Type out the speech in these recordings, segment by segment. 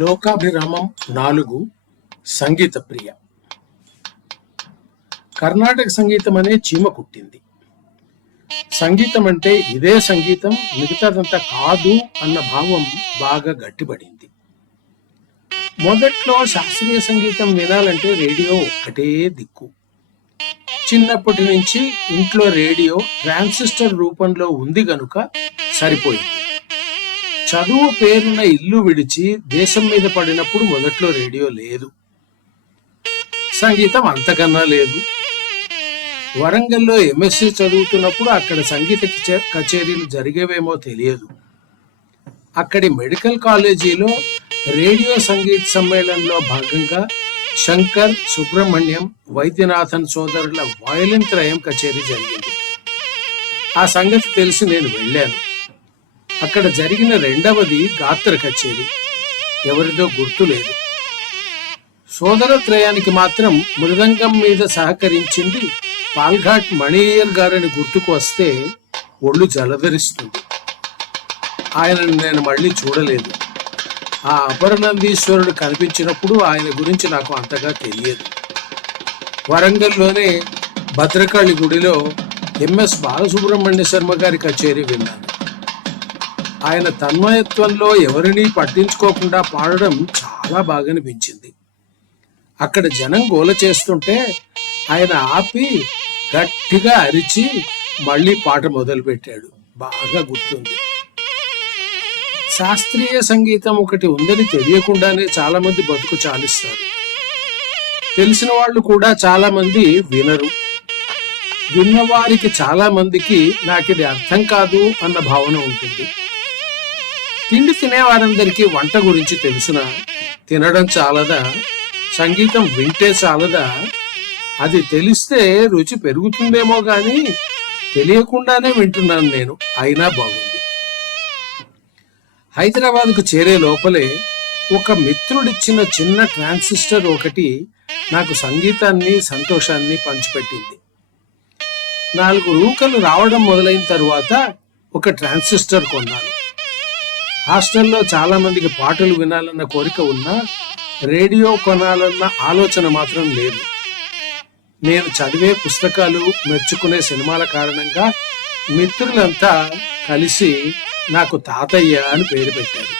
లోకాభిరామం 4 సంగీత ప్రియ. కర్ణాటక సంగీతం అనే చీమ కుట్టింది. సంగీతం అంటే ఇదే సంగీతం, మిగతాదంతా కాదు అన్న భావం బాగా గట్టిపడింది. మొదట్లో శాస్త్రీయ సంగీతం వినాలంటే రేడియో ఒక్కటే దిక్కు. చిన్నప్పటి నుంచి ఇంట్లో రేడియో ట్రాన్సిస్టర్ రూపంలో ఉంది గనుక సరిపోయింది. చదువు పేరున ఇల్లు విడిచి దేశం మీద పడినప్పుడు మొదట్లో రేడియో లేదు, సంగీతం అంతకన్నా లేదు. వరంగల్లో ఎంఎస్సీ చదువుతున్నప్పుడు అక్కడ సంగీత కచేరీలు జరిగేవేమో తెలియదు. అక్కడి మెడికల్ కాలేజీలో రేడియో సంగీత సమ్మేళనంలో భాగంగా శంకర్, సుబ్రహ్మణ్యం, వైద్యనాథన్ సోదరుల వయలిన్ త్రయం కచేరీ జరిగింది. ఆ సంగతి తెలిసి నేను వెళ్ళాను. అక్కడ జరిగిన రెండవది గాత్ర కచేరీ, ఎవరిదో గుర్తు లేదు. సోదర త్రయానికి మాత్రం మృదంగం మీద సహకరించింది పాల్ఘాట్ మణియర్ గారని గుర్తుకు వస్తే ఒళ్ళు జలధరిస్తుంది. ఆయనను నేను మళ్ళీ చూడలేదు. ఆ అపరనందీశ్వరుడు కనిపించినప్పుడు ఆయన గురించి నాకు అంతగా తెలియదు. వరంగల్లోనే భద్రకాళి గుడిలో ఎంఎస్ బాలసుబ్రహ్మణ్య శర్మ గారి కచేరీ విన్నాను. ఆయన తన్మయత్వంలో ఎవరినీ పట్టించుకోకుండా పాడడం చాలా బాగా అనిపించింది. అక్కడ జనం గోల చేస్తుంటే ఆయన ఆపి గట్టిగా అరిచి మళ్ళీ పాట మొదలుపెట్టాడు. బాగా గుర్తుంది. శాస్త్రీయ సంగీతం ఒకటి ఉందని తెలియకుండానే చాలా మంది బతుకు చాలిస్తారు. తెలిసిన వాళ్ళు కూడా చాలా మంది వినరు. విన్నవారికి చాలా మందికి నాకిది అర్థం కాదు అన్న భావన ఉంటుంది. తిండి తినేవారందరికీ వంట గురించి తెలుసునా? తినడం చాలదా? సంగీతం వింటే చాలదా? అది తెలిస్తే రుచి పెరుగుతుందేమో గాని తెలియకుండానే వింటున్నాను నేను, అయినా బాగుంది. హైదరాబాద్కు చేరే లోపలే ఒక మిత్రుడిచ్చిన చిన్న ట్రాన్సిస్టర్ ఒకటి నాకు సంగీతాన్ని, సంతోషాన్ని పంచిపెట్టింది. 4 రూకలు రావడం మొదలైన తరువాత ఒక ట్రాన్సిస్టర్ కొన్నాను. హాస్టల్లో చాలా మందికి పాటలు వినాలన్న కోరిక ఉన్నా రేడియో కొనాలన్న ఆలోచన మాత్రం లేదు. నేను చదివే పుస్తకాలు, మెచ్చుకునే సినిమాల కారణంగా మిత్రులంతా కలిసి నాకు తాతయ్య అని పేరు పెట్టారు.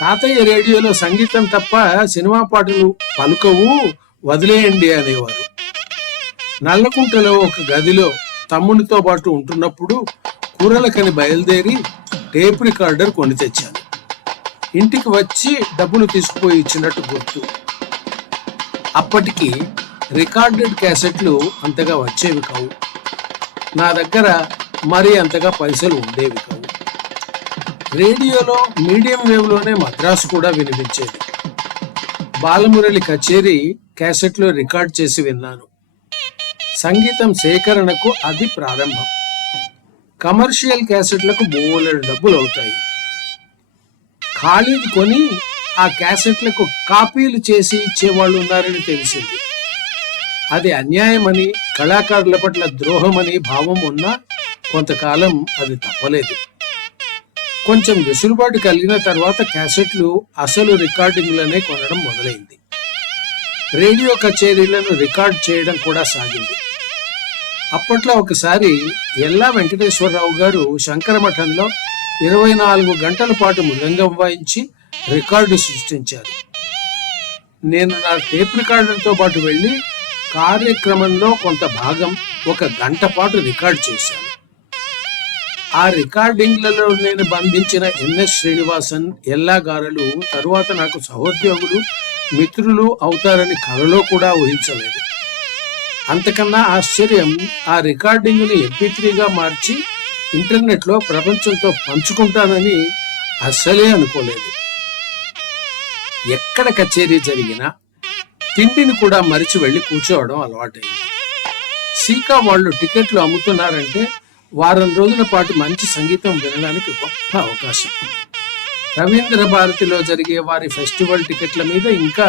తాతయ్య రేడియోలో సంగీతం తప్ప సినిమా పాటలు పలుకవు, వదిలేయండి అనేవారు. నల్లకుంటలో ఒక గదిలో తమ్మునితో పాటు ఉంటున్నప్పుడు కూరలకని బయలుదేరి టేప్ రికార్డర్ కొని తెచ్చాను. ఇంటికి వచ్చి డబ్బులు తీసుకుపోయి ఇచ్చినట్టు గుర్తు. అప్పటికి రికార్డెడ్ క్యాసెట్లు అంతగా వచ్చేవి కావు. నా దగ్గర మరీ అంతగా పైసలు ఉండేవి కావు. రేడియోలో మీడియం వేవ్లోనే మద్రాసు కూడా వినిపించేది. బాలమురళి కచేరీ క్యాసెట్లో రికార్డ్ చేసి విన్నాను. సంగీతం సేకరణకు అది ప్రారంభం. కమర్షియల్ క్యాసెట్లకు బోలెడు డబ్బులు అవుతాయి. ఖాళీది కొని ఆ క్యాసెట్లకు కాపీలు చేసి ఇచ్చేవాళ్ళు ఉన్నారని తెలిసింది. అది అన్యాయమని, కళాకారుల పట్ల ద్రోహమని భావం ఉన్నా కొంతకాలం అది తప్పలేదు. కొంచెం వెసులుబాటు కలిగిన తర్వాత క్యాసెట్లు అసలు రికార్డింగ్లనే కొనడం మొదలైంది. రేడియో కచేరీలను రికార్డ్ చేయడం కూడా సాగింది. అప్పట్లో ఒకసారి ఎల్లా వెంకటేశ్వరరావు గారు శంకరమఠంలో 24 గంటల పాటు మృదంగం వాయించి రికార్డు సృష్టించారు. నేను నా టేప్ రికార్డర్తో పాటు వెళ్ళి కార్యక్రమంలో కొంత భాగం 1 గంట పాటు రికార్డ్ చేశాను. ఆ రికార్డింగ్లలో నేను బంధించిన ఎన్ఎస్ శ్రీనివాసన్, ఎల్లా గారులు తరువాత నాకు సహోద్యోగులు, మిత్రులు అవుతారని కలలో కూడా ఊహించలేదు. అంతకన్నా ఆశ్చర్యం, ఆ రికార్డింగ్ని MP3గా మార్చి ఇంటర్నెట్లో ప్రపంచంతో పంచుకుంటానని అస్సలే అనుకోలేదు. ఎక్కడ కచేరీ జరిగినా తిండిని కూడా మరిచి వెళ్ళి కూర్చోవడం అలవాటైంది. సీకా వాళ్ళు టికెట్లు అమ్ముతున్నారంటే వారం రోజుల పాటు మంచి సంగీతం వినడానికి గొప్ప అవకాశం. రవీంద్ర భారతిలో జరిగే వారి ఫెస్టివల్ టికెట్ల మీద ఇంకా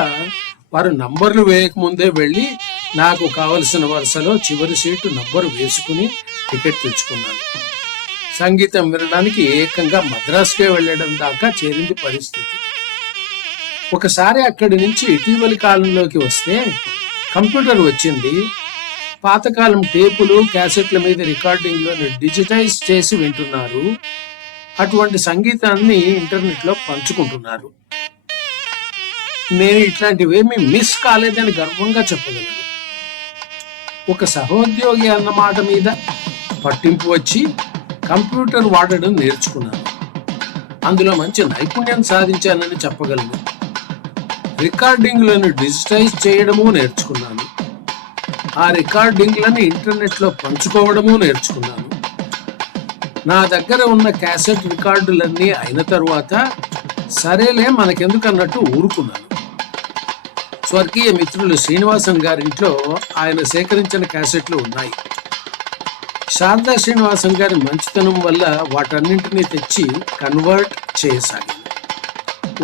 వారు నంబర్లు వేయకముందే వెళ్ళి నాకు కావలసిన వరుసలో చివరి సీటు నంబరు వేసుకుని టికెట్ తెచ్చుకున్నాను. సంగీతం వినడానికి ఏకంగా మద్రాసుకే వెళ్ళడం దాకా చేరింది పరిస్థితి. ఒకసారి అక్కడి నుంచి ఇటీవలి కాలంలోకి వస్తే కంప్యూటర్ వచ్చింది. పాతకాలం టేపులు క్యాసెట్ల మీద రికార్డింగ్లను డిజిటైజ్ చేసి వింటున్నారు. అటువంటి సంగీతాన్ని ఇంటర్నెట్లో పంచుకుంటున్నారు. నేను ఇట్లాంటివేమీ మిస్ కాలేదని గర్వంగా చెప్పగలను. ఒక సహోద్యోగి అన్న మాట మీద పట్టింపు వచ్చి కంప్యూటర్ వాడడం నేర్చుకున్నాను. అందులో మంచి నైపుణ్యం సాధించానని చెప్పగలను. రికార్డింగ్లను డిజిటైజ్ చేయడము నేర్చుకున్నాను. ఆ రికార్డింగ్లను ఇంటర్నెట్లో పంచుకోవడము నేర్చుకున్నాను. నా దగ్గర ఉన్న క్యాసెట్ రికార్డులన్నీ అయిన తరువాత సరేలే మనకెందుకన్నట్టు ఊరుకున్నాను. స్వర్గీయ మిత్రులు శ్రీనివాసన్ గారింట్లో ఆయన సేకరించిన క్యాసెట్లు ఉన్నాయి. శారదా శ్రీనివాసన్ గారి మంచితనం వల్ల వాటన్నింటినీ తెచ్చి కన్వర్ట్ చేయసాగింది.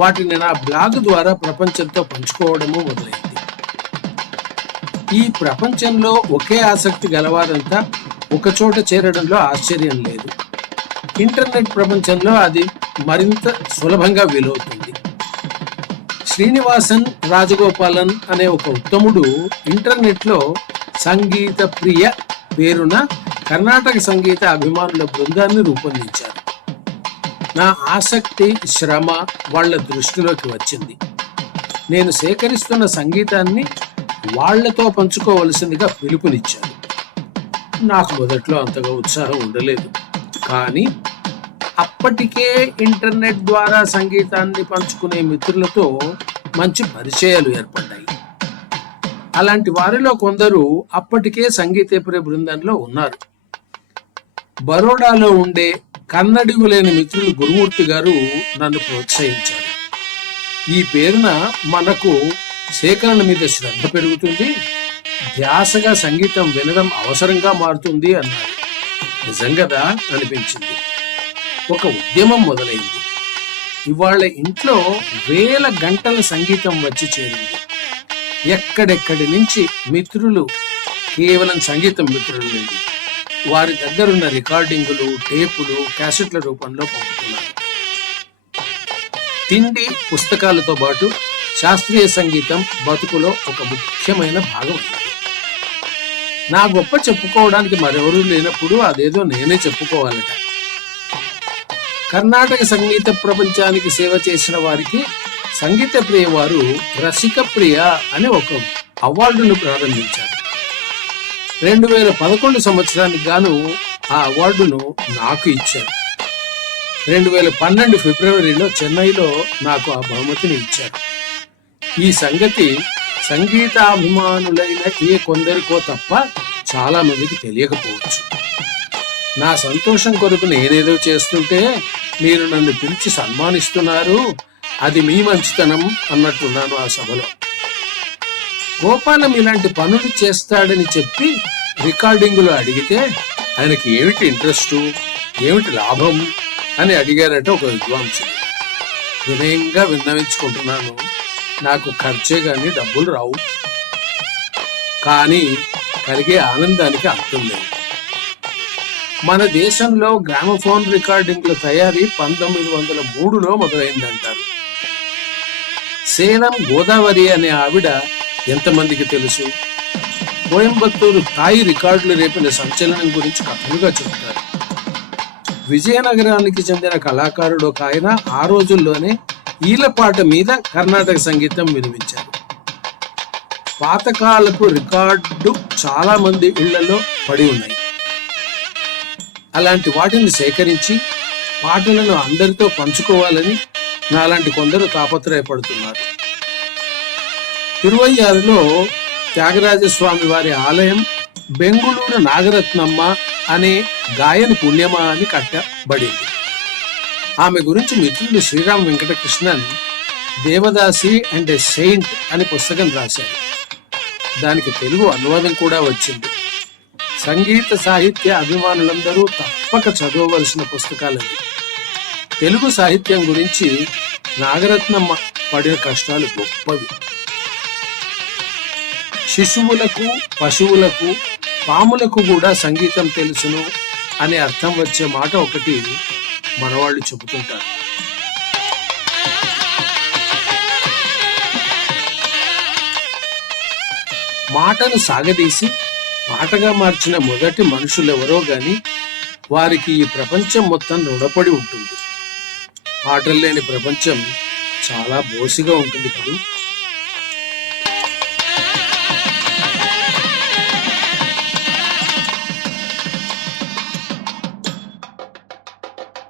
వాటిని నా బ్లాగ్ ద్వారా ప్రపంచంతో పంచుకోవడము మొదలైంది. ఈ ప్రపంచంలో ఒకే ఆసక్తి గలవారంతా ఒకచోట చేరడంలో ఆశ్చర్యం లేదు. ఇంటర్నెట్ ప్రపంచంలో అది మరింత సులభంగా వీలవుతుంది. శ్రీనివాసన్ రాజగోపాలన్ అనే ఒక ఉత్తముడు ఇంటర్నెట్లో సంగీత ప్రియ పేరున కర్ణాటక సంగీత అభిమానుల బృందాన్ని రూపొందించారు. నా ఆసక్తి, శ్రమ వాళ్ళ దృష్టిలోకి వచ్చింది. నేను సేకరిస్తున్న సంగీతాన్ని వాళ్లతో పంచుకోవలసిందిగా పిలుపునిచ్చాను. నాకు మొదట్లో అంతగా ఉత్సాహం ఉండలేదు. కానీ అప్పటికే ఇంటర్నెట్ ద్వారా సంగీతాన్ని పంచుకునే మిత్రులతో మంచి పరిచయాలు ఏర్పడ్డాయి. అలాంటి వారిలో కొందరు అప్పటికే సంగీతేప్రియ బృందంలో ఉన్నారు. బరోడాలో ఉండే కన్నడిగు లేని మిత్రులు గురుమూర్తి గారు నన్ను ప్రోత్సహించారు. ఈ పేరున మనకు సేకరణ మీద శ్రద్ధ పెరుగుతుంది, ధ్యాసగా సంగీతం వినడం అవసరంగా మారుతుంది అన్నారు. నిజంగదా అనిపించింది. ఒక ఉద్యమం మొదలైంది. ఇవాళ ఇంట్లో వేల గంటల సంగీతం వచ్చి చేరింది. ఎక్కడెక్కడి నుంచి మిత్రులు, కేవలం సంగీతం మిత్రులు నుండి వారి దగ్గరున్న రికార్డింగులు, టేపులు, క్యాసెట్ల రూపంలో పంపుతున్నారు. తిండి, పుస్తకాలతో పాటు శాస్త్రీయ సంగీతం బతుకులో ఒక ముఖ్యమైన భాగం. నా గొప్ప చెప్పుకోవడానికి మరెవరూ లేనప్పుడు అదేదో నేనే చెప్పుకోవాలట. కర్ణాటక సంగీత ప్రపంచానికి సేవ చేసిన వారికి సంగీత ప్రియ వారు రసిక ప్రియ అని ఒక అవార్డును ప్రారంభించారు. 2011 సంవత్సరానికి గాను ఆ అవార్డును నాకు ఇచ్చారు. 2012 ఫిబ్రవరిలో చెన్నైలో నాకు ఆ బహుమతిని ఇచ్చారు. ఈ సంగతి సంగీతాభిమానులైన ఏ కొందరికో తప్ప చాలా మందికి తెలియకపోవచ్చు. నా సంతోషం కొరకు నేనేదో చేస్తుంటే మీరు నన్ను పిలిచి సన్మానిస్తున్నారు, అది మీ మంచితనం అన్నట్టున్నాను ఆ సభలో. గోపాలం ఇలాంటి పనులు చేస్తాడని చెప్పి రికార్డింగులు అడిగితే ఆయనకి ఏమిటి ఇంట్రెస్టు, ఏమిటి లాభం అని అడిగారట ఒక విద్వాంసుడు. వినయంగా విన్నవించుకుంటున్నాను, నాకు ఖర్చే కానీ డబ్బులు రావు, కానీ కలిగే ఆనందానికి అర్థం లేదు. మన దేశంలో గ్రామఫోన్ రికార్డింగ్ల తయారీ 1903లో మొదలైందంటారు. సేలం గోదావరి అనే ఆవిడ ఎంతమందికి తెలుసు? కోయంబత్తూరు తాయి రికార్డులు రేపిన సంచలనం గురించి కథలుగా చెబుతారు. విజయనగరానికి చెందిన కళాకారుడు ఒక ఆయన ఆ రోజుల్లోనే ఈలపాట మీద కర్ణాటక సంగీతం వినిపించారు. పాతకాలపు రికార్డు చాలా మంది ఇళ్లలో పడి ఉన్నాయి. అలాంటి వాటిని సేకరించి పాటలను అందరితో పంచుకోవాలని నాలాంటి కొందరు తాపత్రయపడుతున్నారు. తిరువయ్యారులో త్యాగరాజస్వామి వారి ఆలయం బెంగుళూరు నాగరత్నమ్మ అనే గాయని పుణ్యమా అని కట్టబడింది. ఆమె గురించి మిత్రులు శ్రీరామ్ వెంకటకృష్ణన్ దేవదాసి అండ్ ఎ సెయింట్ అని పుస్తకం రాశారు. దానికి తెలుగు అనువాదం కూడా వచ్చింది. సంగీత సాహిత్య అభిమానులందరూ తప్పక చదవవలసిన పుస్తకాలవి. తెలుగు సాహిత్యం గురించి నాగరత్నమ్మ పడిన కష్టాలు గొప్పవి. శిశువులకు, పశువులకు, పాములకు కూడా సంగీతం తెలుసును అనే అర్థం వచ్చే మాట ఒకటి మనవాళ్ళు చెబుతుంటారు. మాటను సాగదీసి పాటగా మార్చిన మొదటి మనుషులెవరో గాని వారికి ఈ ప్రపంచం మొత్తం రుణపడి ఉంటుంది. పాటలు లేని ప్రపంచం చాలా బోసిగా ఉంటుంది కదా.